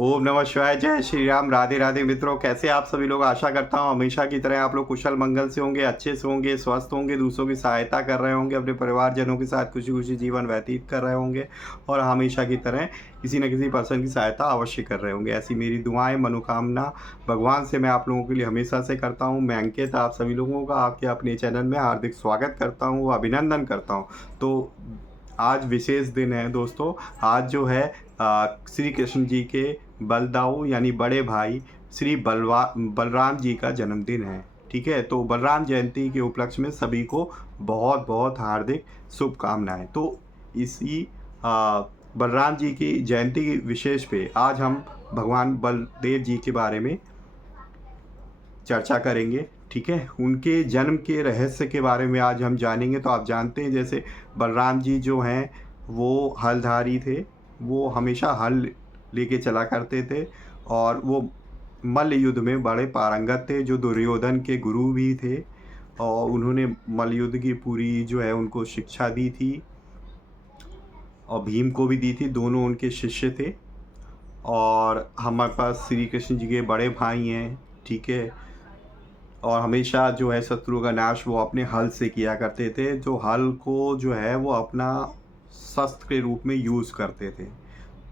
ओम नमः शिवाय। जय श्री राम। राधे राधे मित्रों, कैसे आप सभी लोग। आशा करता हूँ हमेशा की तरह आप लोग कुशल मंगल से होंगे, अच्छे से होंगे, स्वस्थ होंगे, दूसरों की सहायता कर रहे होंगे, अपने परिवारजनों के साथ खुशी खुशी जीवन व्यतीत कर रहे होंगे और हमेशा की तरह किसी न किसी पर्सन की सहायता अवश्य कर रहे होंगे। ऐसी मेरी दुआएं मनोकामना भगवान से मैं आप लोगों के लिए हमेशा से करता हूँ। मैं अंकित आप सभी लोगों का आपके अपने चैनल में हार्दिक स्वागत करता हूँ, अभिनंदन करता हूँ। तो आज विशेष दिन है दोस्तों। आज जो है श्री कृष्ण जी के बलदाऊ यानी बड़े भाई श्री बलराम जी का जन्मदिन है। ठीक है, तो बलराम जयंती के उपलक्ष्य में सभी को बहुत बहुत हार्दिक शुभकामनाएं। तो इसी बलराम जी की जयंती की विशेष पे आज हम भगवान बलदेव जी के बारे में चर्चा करेंगे। ठीक है, उनके जन्म के रहस्य के बारे में आज हम जानेंगे। तो आप जानते हैं जैसे बलराम जी जो हैं वो हलधारी थे, वो हमेशा हल लेके चला करते थे और वो मल्ल युद्ध में बड़े पारंगत थे, जो दुर्योधन के गुरु भी थे और उन्होंने मल्ल युद्ध की पूरी जो है उनको शिक्षा दी थी और भीम को भी दी थी, दोनों उनके शिष्य थे। और हमारे पास श्री कृष्ण जी के बड़े भाई हैं। ठीक है, और हमेशा जो है शत्रु का नाश वो अपने हल से किया करते थे, जो हल को जो है वो अपना शस्त्र के रूप में यूज़ करते थे।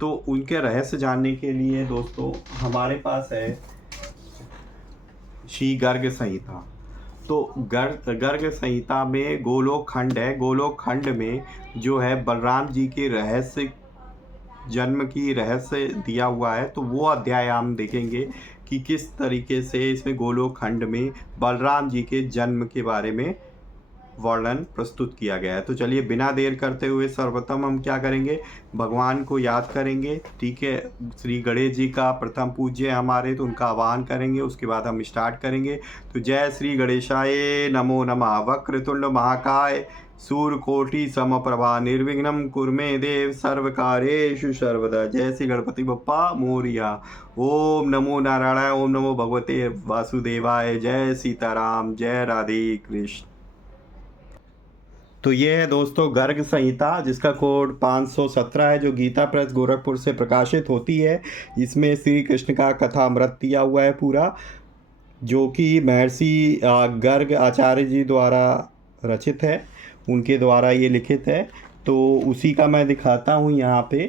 तो उनके रहस्य जानने के लिए दोस्तों हमारे पास है श्री गर्ग संहिता। तो गर्ग संहिता में गोलोक खंड है। गोलोक खंड में जो है बलराम जी के रहस्य जन्म की रहस्य दिया हुआ है। तो वो अध्याय हम देखेंगे कि किस तरीके से इसमें गोलोक खंड में बलराम जी के जन्म के बारे में वर्णन प्रस्तुत किया गया है। तो चलिए बिना देर करते हुए सर्वप्रथम हम क्या करेंगे, भगवान को याद करेंगे। ठीक है, श्री गणेश जी का प्रथम पूज्य हमारे, तो उनका आह्वान करेंगे, उसके बाद हम स्टार्ट करेंगे। तो जय श्री गणेशाय नमो नमः। वक्रतुंड महाकाय सूर्यकोटि समप्रभा निर्विघ्नं कुर्मे देव सर्वकार्येषु सर्वदा। जय श्री गणपति बप्पा मोरिया। ओम नमो नारायणाय, ओम नमो भगवते वासुदेवाय। जय सीताराम, जय राधे कृष्ण। तो ये है दोस्तों गर्ग संहिता, जिसका कोड 517 है, जो गीता प्रेस गोरखपुर से प्रकाशित होती है। इसमें श्री कृष्ण का कथा अमृत दिया हुआ है पूरा, जो कि महर्षि गर्ग आचार्य जी द्वारा रचित है, उनके द्वारा ये लिखित है। तो उसी का मैं दिखाता हूँ यहाँ पे।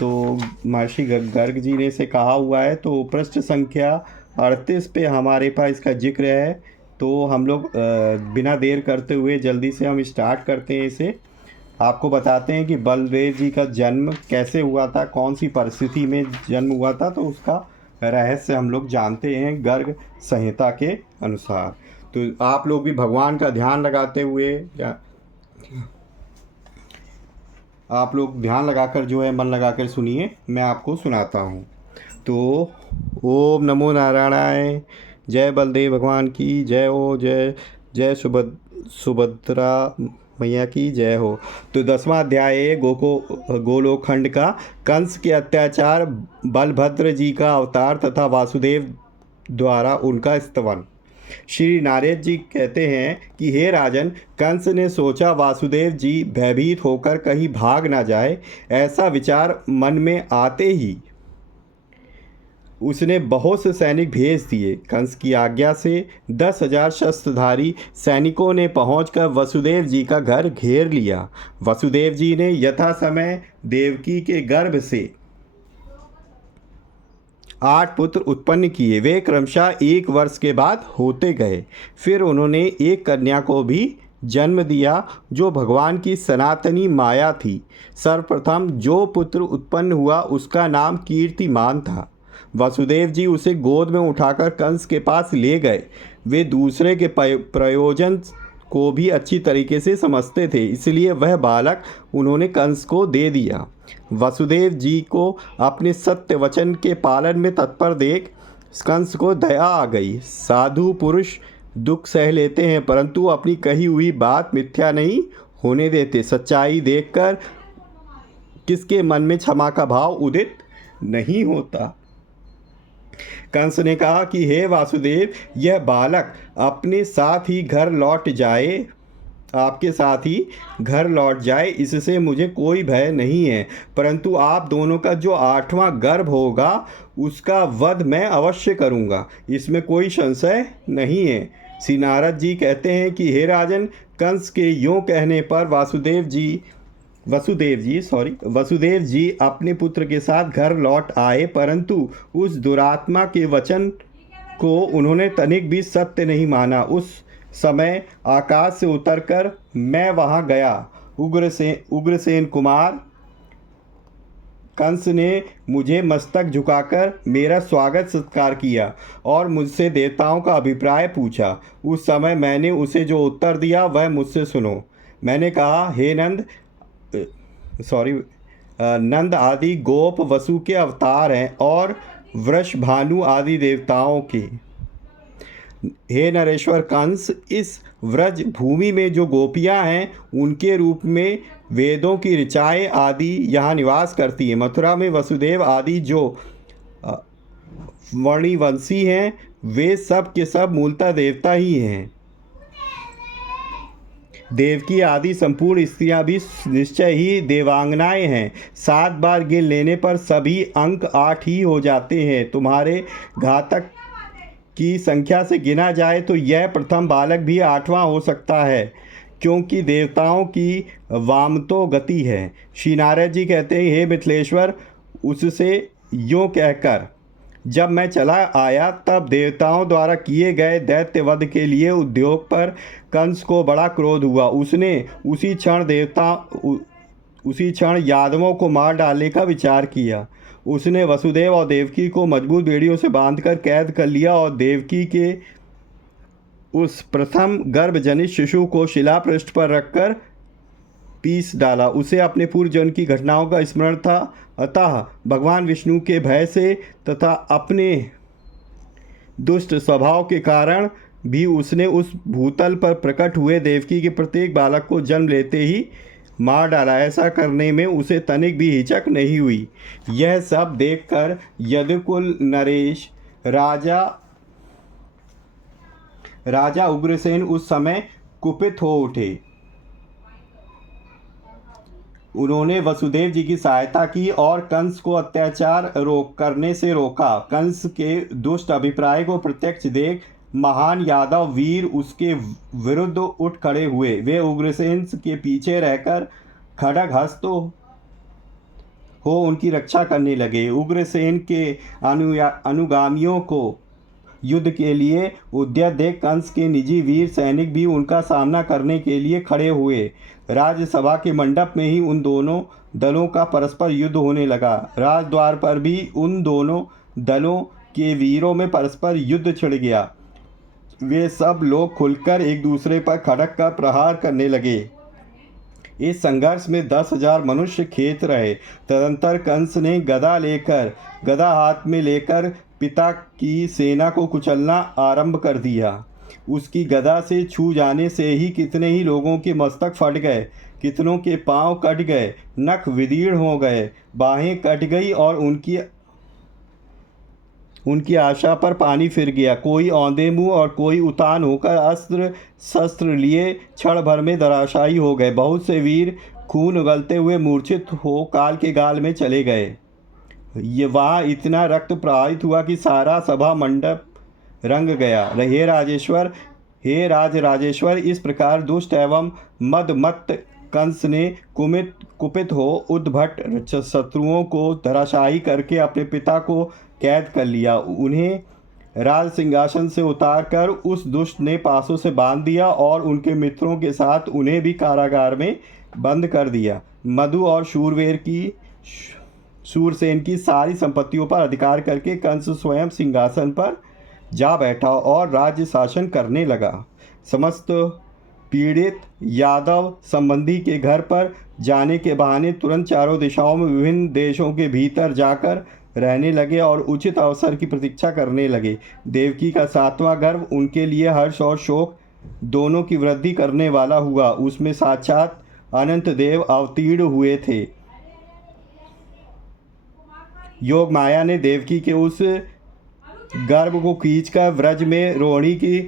तो महर्षि गर्ग जी ने से कहा हुआ है। तो पृष्ठ संख्या 38 पे हमारे पास इसका जिक्र है। तो हम लोग बिना देर करते हुए जल्दी से हम स्टार्ट करते हैं इसे। आपको बताते हैं कि बलदेव जी का जन्म कैसे हुआ था, कौन सी परिस्थिति में जन्म हुआ था। तो उसका रहस्य हम लोग जानते हैं गर्ग संहिता के अनुसार। तो आप लोग भी भगवान का ध्यान लगाते हुए आप लोग ध्यान लगाकर जो है मन लगाकर सुनिए, मैं आपको सुनाता हूँ। तो ओम नमो नारायणाय। जय बलदेव भगवान की जय हो। जय जय सुभद्रा मैया की जय हो। तो 10वां अध्याय है गोलोकखंड का। कंस के अत्याचार, बलभद्र जी का अवतार तथा वासुदेव द्वारा उनका स्तवन। श्री नारद जी कहते हैं कि हे राजन, कंस ने सोचा वासुदेव जी भयभीत होकर कहीं भाग ना जाए। ऐसा विचार मन में आते ही उसने बहुत से सैनिक भेज दिए। कंस की आज्ञा से 10,000 शस्त्रधारी सैनिकों ने पहुंचकर वसुदेव जी का घर घेर लिया। वसुदेव जी ने यथा समय देवकी के गर्भ से 8 पुत्र उत्पन्न किए। वे क्रमशः 1 वर्ष के बाद होते गए। फिर उन्होंने एक कन्या को भी जन्म दिया, जो भगवान की सनातनी माया थी। सर्वप्रथम जो पुत्र उत्पन्न हुआ उसका नाम कीर्तिमान था। वसुदेव जी उसे गोद में उठाकर कंस के पास ले गए। वे दूसरे के प्रयोजन को भी अच्छी तरीके से समझते थे, इसलिए वह बालक उन्होंने कंस को दे दिया। वसुदेव जी को अपने सत्य वचन के पालन में तत्पर देख कंस को दया आ गई। साधु पुरुष दुख सह लेते हैं, परंतु अपनी कही हुई बात मिथ्या नहीं होने देते। सच्चाई देखकर किसके मन में क्षमा का भाव उदित नहीं होता। कंस ने कहा कि हे वासुदेव, यह बालक अपने साथ ही घर लौट जाए आपके साथ ही घर लौट जाए, इससे मुझे कोई भय नहीं है। परंतु आप दोनों का जो 8वां गर्भ होगा उसका वध मैं अवश्य करूँगा, इसमें कोई संशय नहीं है। श्री नारद जी कहते हैं कि हे राजन, कंस के यों कहने पर वसुदेव जी अपने पुत्र के साथ घर लौट आए, परंतु उस दुरात्मा के वचन को उन्होंने तनिक भी सत्य नहीं माना। उस समय आकाश से उतरकर मैं वहां गया। उग्रसेन कुमार कंस ने मुझे मस्तक झुकाकर मेरा स्वागत सत्कार किया और मुझसे देवताओं का अभिप्राय पूछा। उस समय मैंने उसे जो उत्तर दिया वह मुझसे सुनो। मैंने कहा, हे नंद आदि गोप वसु के अवतार हैं और वृषभानु आदि देवताओं के। हे नरेश्वर कंस, इस व्रज भूमि में जो गोपियां हैं उनके रूप में वेदों की ऋचाएँ आदि यहाँ निवास करती हैं। मथुरा में वसुदेव आदि जो वर्णिवंशी हैं वे सब के सब मूलतः देवता ही हैं। देवकी आदि संपूर्ण स्त्रियां भी निश्चय ही देवांगनाएं हैं। 7 बार गिन लेने पर सभी अंक 8 ही हो जाते हैं। तुम्हारे घातक की संख्या से गिना जाए तो यह प्रथम बालक भी 8वां हो सकता है, क्योंकि देवताओं की वामतो गति है। श्री नारद जी कहते हैं, हे मिथिलेश्वर, उससे यों कहकर जब मैं चला आया तब देवताओं द्वारा किए गए दैत्यवध के लिए उद्योग पर कंस को बड़ा क्रोध हुआ। उसने उसी क्षण यादवों को मार डालने का विचार किया। उसने वसुदेव और देवकी को मजबूत बेड़ियों से बांधकर कैद कर लिया और देवकी के उस प्रथम गर्भजनित शिशु को शिलापृष्ठ पर रखकर पीस डाला। उसे अपने पूर्व जन्म की घटनाओं का स्मरण था, अतः भगवान विष्णु के भय से तथा अपने दुष्ट स्वभाव के कारण भी उसने उस भूतल पर प्रकट हुए देवकी के प्रत्येक बालक को जन्म लेते ही मार डाला। ऐसा करने में उसे तनिक भी हिचक नहीं हुई। यह सब देखकर यदुकुल नरेश राजा उग्रसेन उस समय कुपित हो उठे। उन्होंने वसुदेव जी की सहायता की और कंस को अत्याचार करने से रोका। कंस के दुष्ट अभिप्राय को प्रत्यक्ष देख महान यादव वीर उसके विरुद्ध उठ खड़े हुए। वे उग्रसेन के पीछे रहकर खड्ग हस्त हो उनकी रक्षा करने लगे। उग्रसेन के अनुगामियों को युद्ध के लिए उद्यत देख कंस के निजी वीर सैनिक भी उनका सामना करने के लिए खड़े हुए। राज्यसभा के मंडप में ही उन दोनों दलों का परस्पर युद्ध होने लगा। राजद्वार पर भी उन दोनों दलों के वीरों में परस्पर युद्ध छिड़ गया। वे सब लोग खुलकर एक दूसरे पर खड्ग का प्रहार करने लगे। इस संघर्ष में 10,000 मनुष्य खेत रहे। तदंतर कंस ने गदा हाथ में लेकर पिता की सेना को कुचलना आरंभ कर दिया। उसकी गदा से छू जाने से ही कितने ही लोगों के मस्तक फट गए, कितनों के पांव कट गए, नख विदीर्ण हो गए, बाहें कट गई और उनकी आशा पर पानी फिर गया। कोई औंधे मुंह और कोई उतान होकर अस्त्र शस्त्र लिए क्षण भर में धराशायी हो गए। बहुत से वीर खून उगलते हुए मूर्छित हो काल के गाल में चले गए। ये वहाँ इतना रक्त प्रवाहित हुआ कि सारा सभा मंडप रंग गया। हे राजेश्वर, इस प्रकार दुष्ट एवं मदमत्त कंस ने कुपित हो उद्भट शत्रुओं को धराशायी करके अपने पिता को कैद कर लिया। उन्हें राज सिंहासन से उतारकर उस दुष्ट ने पासों से बांध दिया और उनके मित्रों के साथ उन्हें भी कारागार में बंद कर दिया। मधु और शूरसेन की सारी संपत्तियों पर अधिकार करके कंस स्वयं सिंहासन पर जा बैठा और राज्य शासन करने लगा। समस्त पीड़ित यादव संबंधी के घर पर जाने के बहाने तुरंत चारों दिशाओं में विभिन्न देशों के भीतर जाकर रहने लगे और उचित अवसर की प्रतीक्षा करने लगे। देवकी का 7वां गर्भ उनके लिए हर्ष और शोक दोनों की वृद्धि करने वाला हुआ। उसमें साक्षात अनंत देव अवतीर्ण हुए थे। योग माया ने देवकी के उस गर्भ को खींचकर व्रज में रोहिणी की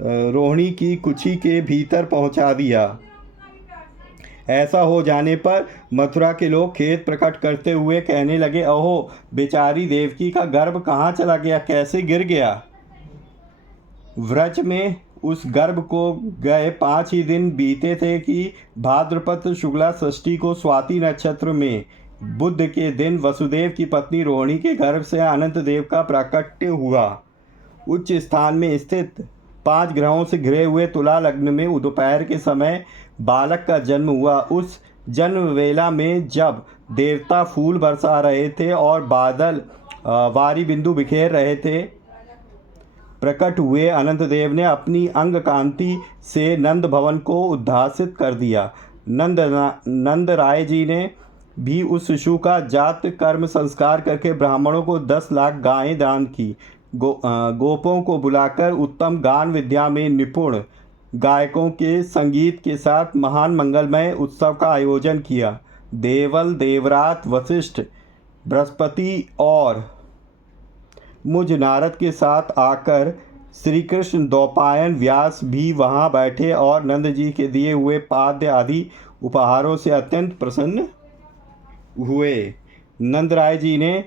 रोहिणी की कुची के भीतर पहुंचा दिया। ऐसा हो जाने पर मथुरा के लोग खेद प्रकट करते हुए कहने लगे, अहो बेचारी देवकी का गर्भ कहाँ चला गया, कैसे गिर गया। व्रज में उस गर्भ को गए 5 ही दिन बीते थे कि भाद्रपद शुक्ला षष्ठी को स्वाति नक्षत्र में बुध के दिन वसुदेव की पत्नी रोहिणी के गर्भ से अनंत देव का प्राकट्य हुआ। उच्च स्थान में स्थित 5 ग्रहों से घिरे हुए तुला लग्न में दोपहर के समय बालक का जन्म हुआ। उस जन्म वेला में जब देवता फूल बरसा रहे थे और बादल वारी बिंदु बिखेर रहे थे, प्रकट हुए अनंत देव ने अपनी अंग कांति से नंद भवन को उद्भासित कर दिया। नंद राय जी ने भी उस शिशु का जात कर्म संस्कार करके ब्राह्मणों को 10 लाख गायें दान की। गोपों को बुलाकर उत्तम गान विद्या में निपुण गायकों के संगीत के साथ महान मंगलमय उत्सव का आयोजन किया। देवल, देवरात, वशिष्ठ, बृहस्पति और मुझ नारद के साथ आकर श्री कृष्ण, द्वैपायन, व्यास भी वहाँ बैठे और नंद जी के दिए हुए पाद्य आदि उपहारों से अत्यंत प्रसन्न हुए। नंद राय जी ने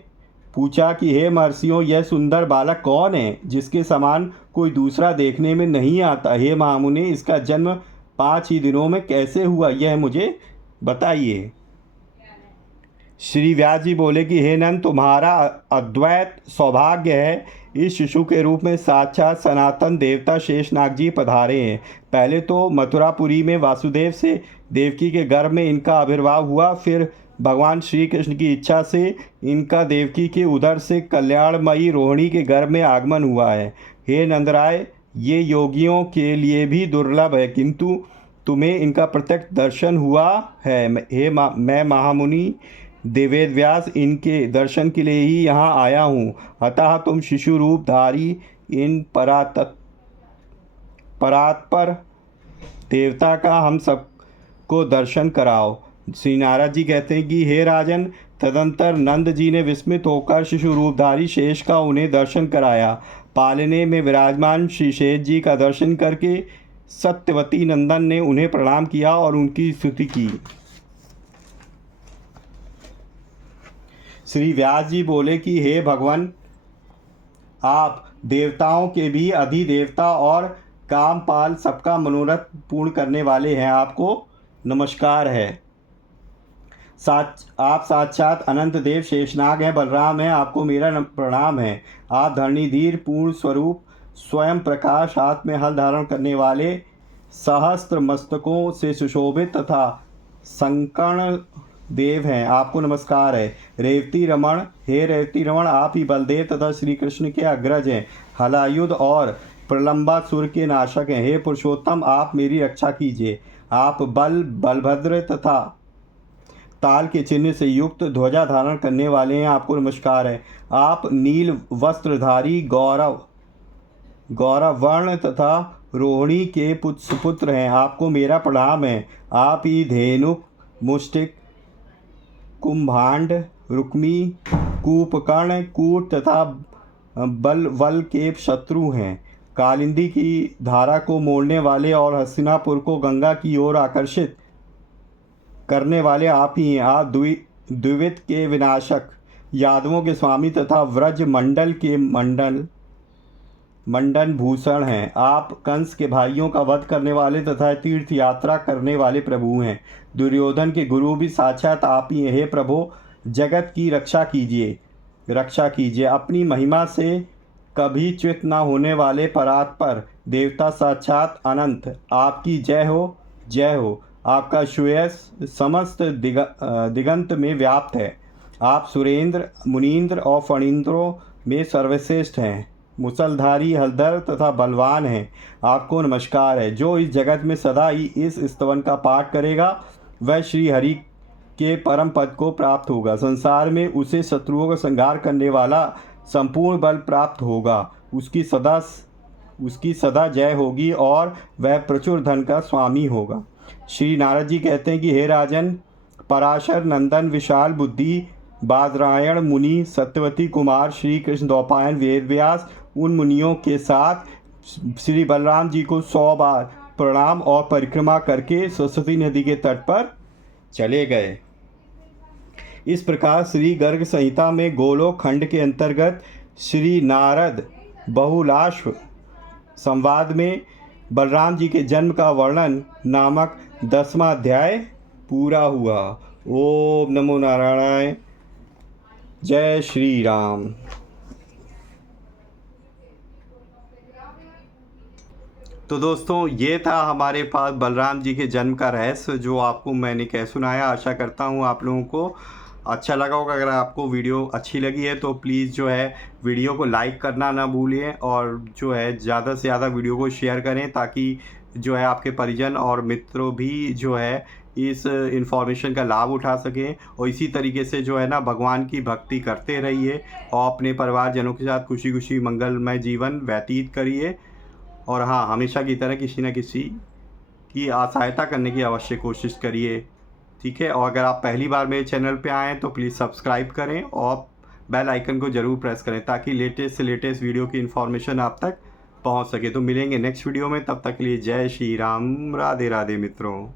पूछा कि हे महर्षियों, यह सुंदर बालक कौन है जिसके समान कोई दूसरा देखने में नहीं आता। हे महामुनि, इसका जन्म 5 ही दिनों में कैसे हुआ, यह मुझे बताइए। श्री व्यास जी बोले कि हे नंद, तुम्हारा अद्वैत सौभाग्य है। इस शिशु के रूप में साक्षात सनातन देवता शेषनाग जी पधारे हैं। पहले तो मथुरापुरी में वासुदेव से देवकी के गर्भ में इनका आविर्भाव हुआ, फिर भगवान श्री कृष्ण की इच्छा से इनका देवकी के उदर से कल्याणमयी रोहिणी के गर्भ में आगमन हुआ है। हे नंदराय, ये योगियों के लिए भी दुर्लभ है, किंतु तुम्हें इनका प्रत्यक्ष दर्शन हुआ है। मैं महामुनि देवेद व्यास इनके दर्शन के लिए ही यहाँ आया हूँ। अतः तुम शिशु रूप धारी इन परात्पर देवता का हम सबको दर्शन कराओ। श्री नारद जी कहते हैं कि हे राजन, तदंतर नंद जी ने विस्मित होकर शिशु रूपधारी शेष का उन्हें दर्शन कराया। पालने में विराजमान श्री शेष जी का दर्शन करके सत्यवती नंदन ने उन्हें प्रणाम किया और उनकी स्तुति की। श्री व्यास जी बोले कि हे भगवान, आप देवताओं के भी अधिदेवता और कामपाल, सबका मनोरथ पूर्ण करने वाले हैं। आपको नमस्कार है। आप साक्षात अनंत देव शेषनाग हैं, बलराम हैं, आपको मेरा प्रणाम है। आप धरणीधीर पूर्ण स्वरूप, स्वयं प्रकाश, हाथ में हल धारण करने वाले, सहस्त्र मस्तकों से सुशोभित तथा संकर्ण देव हैं। आपको नमस्कार है। रेवती रमण, हे रेवती रमण, आप ही बलदेव तथा श्री कृष्ण के अग्रज हैं, हलायुध और प्रलंबासुर के नाशक हैं। हे पुरुषोत्तम, आप मेरी रक्षा कीजिए। आप बलभद्र तथा ताल के चिन्ह से युक्त ध्वजा धारण करने वाले हैं। आपको नमस्कार है। आप नील वस्त्रधारी गौरव वर्ण तथा रोहिणी के सुपुत्र हैं। आपको मेरा प्रणाम है। आप ही धेनुक, मुष्टिक, कुंभांड, रुक्मी, कूपकर्ण, कूट तथा बलवल के शत्रु हैं। कालिंदी की धारा को मोड़ने वाले और हस्तिनापुर को गंगा की ओर आकर्षित करने वाले आप ही हैं। आप द्विविध के विनाशक, यादवों के स्वामी तथा व्रज मंडल के मंडन भूषण हैं। आप कंस के भाइयों का वध करने वाले तथा तीर्थ यात्रा करने वाले प्रभु हैं। दुर्योधन के गुरु भी साक्षात आप ही हैं। हे प्रभु, जगत की रक्षा कीजिए। अपनी महिमा से कभी च्युत न होने वाले परात्पर देवता साक्षात अनंत, आपकी जय हो, जय हो। आपका श्रेयस समस्त दिगंत में व्याप्त है। आप सुरेंद्र, मुनीन्द्र और फणींद्रों में सर्वश्रेष्ठ हैं। मुसलधारी, हलधर तथा बलवान हैं। आपको नमस्कार है। जो इस जगत में सदा ही इस स्तवन का पाठ करेगा, वह श्री हरि के परम पद को प्राप्त होगा। संसार में उसे शत्रुओं का संहार करने वाला संपूर्ण बल प्राप्त होगा। उसकी सदा जय होगी और वह प्रचुर धन का स्वामी होगा। श्री नारद जी कहते हैं कि हे राजन, पराशर नंदन, विशाल बुद्धि, बादरायण मुनि, सत्यवती कुमार, श्री कृष्ण, द्वैपायन, वेद व्यास, उन मुनियों के साथ श्री बलराम जी को 100 बार प्रणाम और परिक्रमा करके सरस्वती नदी के तट पर चले गए। इस प्रकार श्री गर्ग संहिता में गोलोक खंड के अंतर्गत श्री नारद बहुलाश्व संवाद में बलराम जी के जन्म का वर्णन नामक 10वां अध्याय पूरा हुआ। ओम नमो नारायणाय। जय श्री राम। तो दोस्तों, ये था हमारे पास बलराम जी के जन्म का रहस्य, जो आपको मैंने कह सुनाया। आशा करता हूँ आप लोगों को अच्छा लगा होगा। अगर आपको वीडियो अच्छी लगी है तो प्लीज़ जो है वीडियो को लाइक करना ना भूलिए, और जो है ज़्यादा से ज़्यादा वीडियो को शेयर करें, ताकि जो है आपके परिजन और मित्रों भी जो है इस इन्फॉर्मेशन का लाभ उठा सकें। और इसी तरीके से जो है ना भगवान की भक्ति करते रहिए और अपने परिवारजनों के साथ खुशी खुशी मंगलमय जीवन व्यतीत करिए। और हाँ, हमेशा की तरह किसी न किसी की सहायता करने की अवश्य कोशिश करिए। ठीक है। और अगर आप पहली बार मेरे चैनल पे आएँ तो प्लीज़ सब्सक्राइब करें और बेल आइकन को ज़रूर प्रेस करें, ताकि लेटेस्ट से लेटेस्ट वीडियो की इन्फॉर्मेशन आप तक पहुंच सके। तो मिलेंगे नेक्स्ट वीडियो में, तब तक के लिए जय श्री राम। राधे राधे मित्रों।